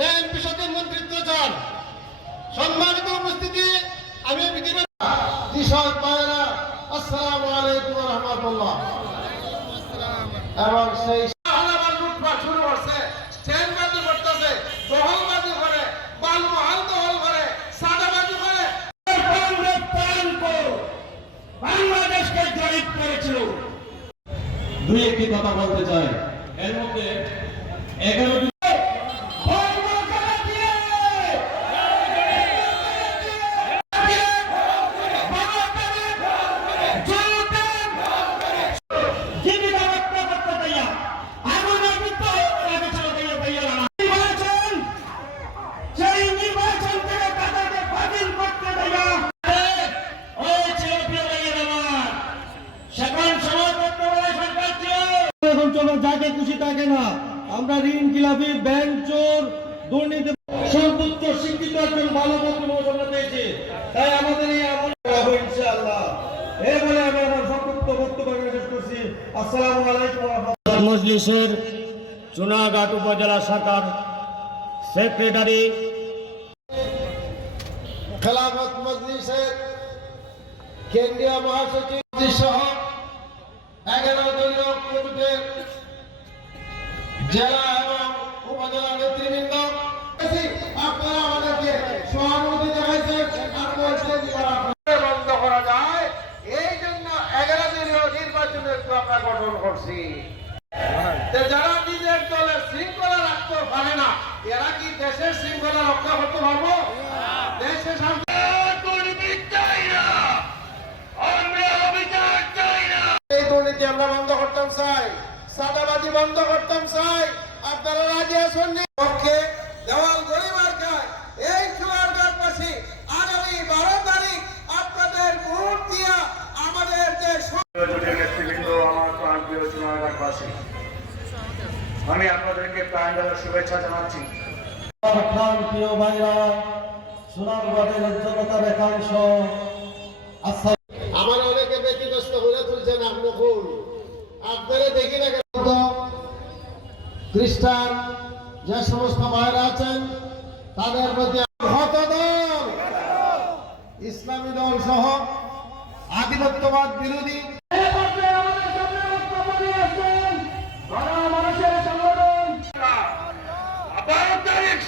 BNP সাথে মন্ত্রিত্ব চান। সম্মানিত উপস্থিতি, আমি কৃষক ভাইয়েরা আসসালামু আলাইকুম ওয়া রাহমাতুল্লাহ। এবং সেই লুটপাট শুরু করছে, ট্রেনবাজি করতেছে, দখলবাজি করে, বালমহাল দখল করে, সাদাবাজি করে, বাংলাদেশকে জড়িত করেছিল। দুই একটি কথা বলতে চাই। এর মধ্যে 11টি যাকে খুশি তাকে না, আমরা ঋণ খিলাফি, ব্যাংক চোর, দুর্নীতি সর্বোচ্চ শিক্ষিত একজন ভালো বক্তব্য পেয়েছি। তাই আমাদের এই আমল হবে ইনশাআল্লাহ। এই বলে আমি আমার সংক্ষিপ্ত বক্তব্য শেষ করছি। আসসালামু আলাইকুম ওয়া রাহমাতুল্লাহ। মজলিসের চুনাঘাট উপজেলা শাখার সেক্রেটারি, খেলাফত মজলিসের কেন্দ্রীয় মহাসচিব সহ 11 দলীয় কমিটির জেলা এবং উপজেলা নেতৃবৃন্দ, আপনারা আমাদেরকে সহানুভূতি দেখাইছেন আর বন্ধ করা যায়, এই জন্য 11 দলীয় নির্বাচন আমরা গঠন করছি। যারা নিজের দলের শৃঙ্খলা রাখতে পারে না, এরা কি দেশের শৃঙ্খলা রক্ষা করতে পারবো? দেশের এই দুর্নীতি আমরা বন্ধ করতাম চাই, সাদাবাজি বন্ধ করতাম চাই। আপনারা রাজি আছেন? পক্ষে দেওয়াল গড়ি মার্কায় এই চুয়ারঘাটবাসী আগামী 12 তারিখ আপনাদের ভোট দিয়া আমাদের যে নেতৃবৃন্দ, আমার প্রাণপ্রিয় চুয়ারঘাটবাসী, আমি আপনাদেরকে প্রাণ ঢালার শুভেচ্ছা জানাচ্ছি। প্রিয় ভাইরা, সুনামগঞ্জের উজ্জ্বলতার একাংশ আমার অনেকে ব্যতিগ্রস্ত হয়ে তুলছেন। আপনারা দেখি না কেন খ্রিস্টান যে সমস্ত ভাইরা আছেন তাদের প্রতি হতদল ইসলামী দল সহ আধিপত্যবাদ বিরোধী মানুষের সংগঠন 12 তারিখ